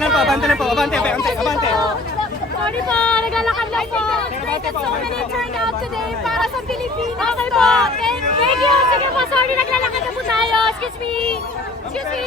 lang po, abante lang po. Abante. Sorry po, naglalakad lang po. So many turnout today para sa Pilipinas. Okay po. Thank you. Sige po, sorry, naglalakad na po tayo. Excuse me. Excuse me.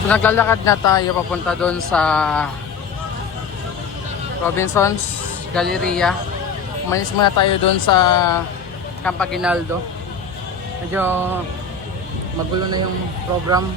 So naglalakad na tayo papunta doon sa Robinsons Galleria. Umalis muna tayo doon sa Camp Aguinaldo. Medyo magulo na yung program.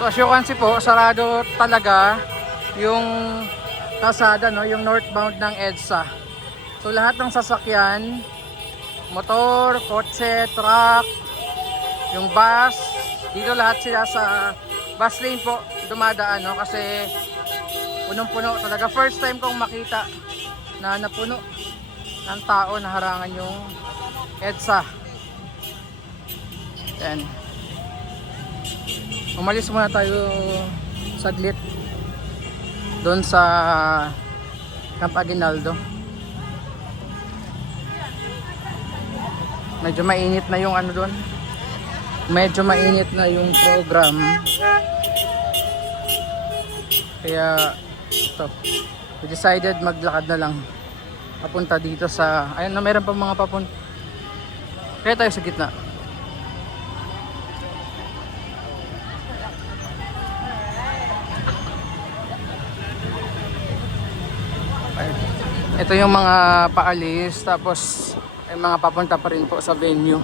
So as you can see po, sarado talaga yung kalsada, no, yung northbound ng EDSA. So lahat ng sasakyan, motor, kotse, truck, yung bus, dito lahat sila sa bus lane po dumadaan, no, kasi punong-puno talaga. First time kong makita na napuno ng tao na harangan yung EDSA. Yan. Umalis muna tayo saglit doon sa Camp Aguinaldo. Medyo mainit na yung ano doon. Medyo mainit na yung program. Kaya ito, we decided maglakad na lang papunta dito sa, ayun na, meron pa mga papunta. Kaya tayo sa gitna. Ito yung mga paalis, tapos ay mga papunta pa rin po sa venue.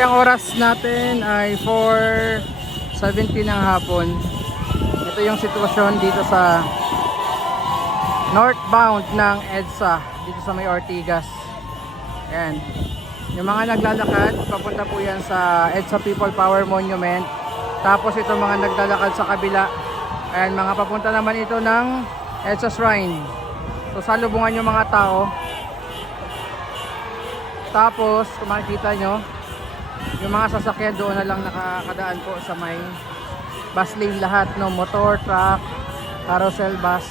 Okay, ang oras natin ay 4:17 ng hapon. Ito yung sitwasyon dito sa northbound ng EDSA, dito sa may Ortigas. Ayan. Yung mga naglalakad, papunta po yan sa EDSA People Power Monument. Tapos ito mga naglalakad sa kabila. Ayan, mga papunta naman ito ng EDSA Shrine. So salubungan yung mga tao. Tapos, kung makikita nyo, yung mga sasakyan doon na lang nakakadaan po sa may bus lane lahat, no? Motor, truck, carousel bus.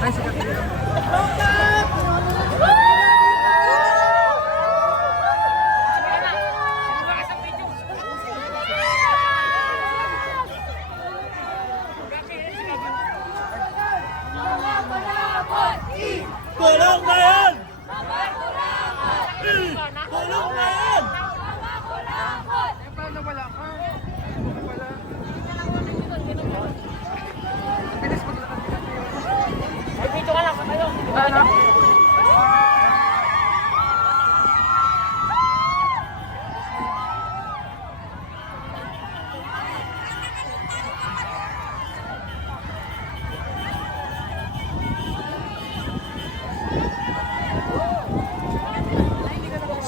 Ay, sikat. Tulong na yan! Tulong na yan! Paano wala ka? Wala. Bilis mo lang. Ay, video ka lang kayo. Ano?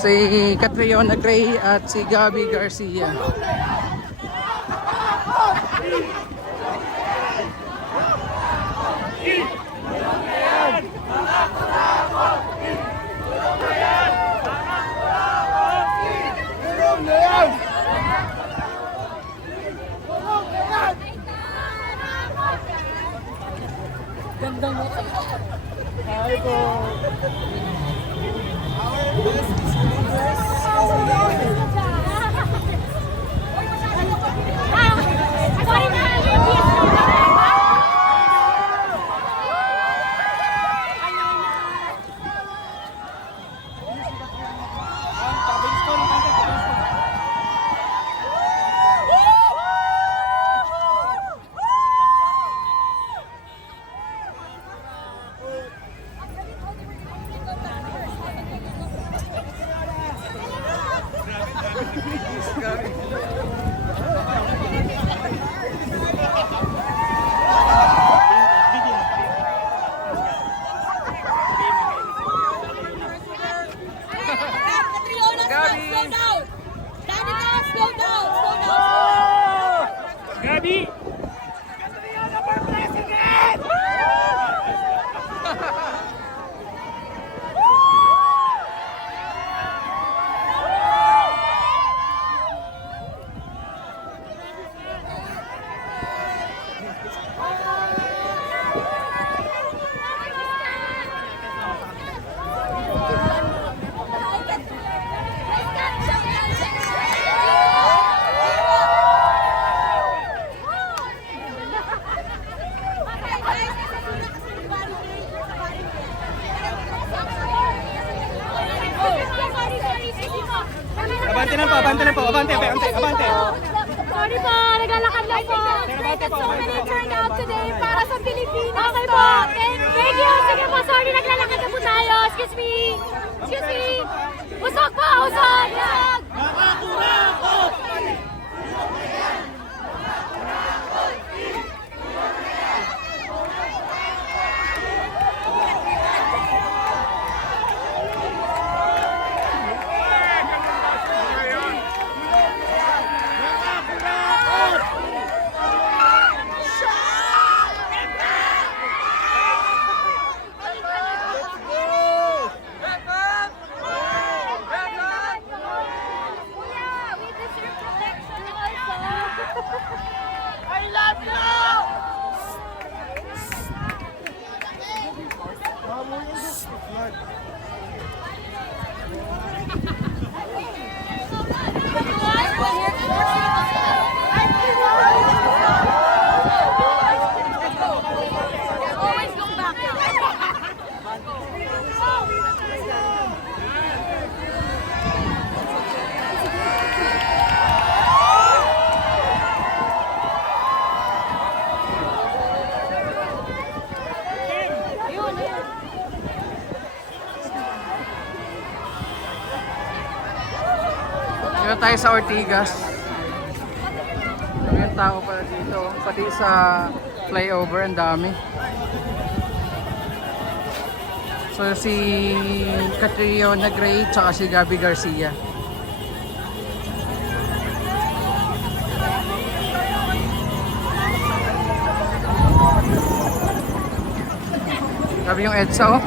Si Catriona Gray at si Gabby Garcia. Gabi! Abante na po, abante na po, abante, abante, abante. Sorry po, naglalakad lang po. There's so many turnout today para sa Pilipinas. Okay po, thank you. Sige po, sorry, naglalakad na po tayo. Excuse me. Excuse me. Usok po, usok. Nakakurakot! Dito tayo sa Ortigas. Dami yung tao pala dito. Pati sa flyover, ang dami. So si Catriona Gray tsaka si Gabby Garcia. Grabe yung EDSA oh.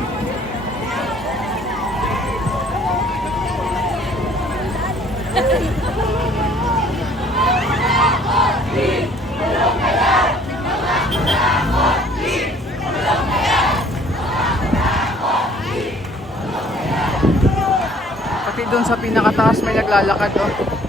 Pati doon sa pinakataas may naglalakad oh.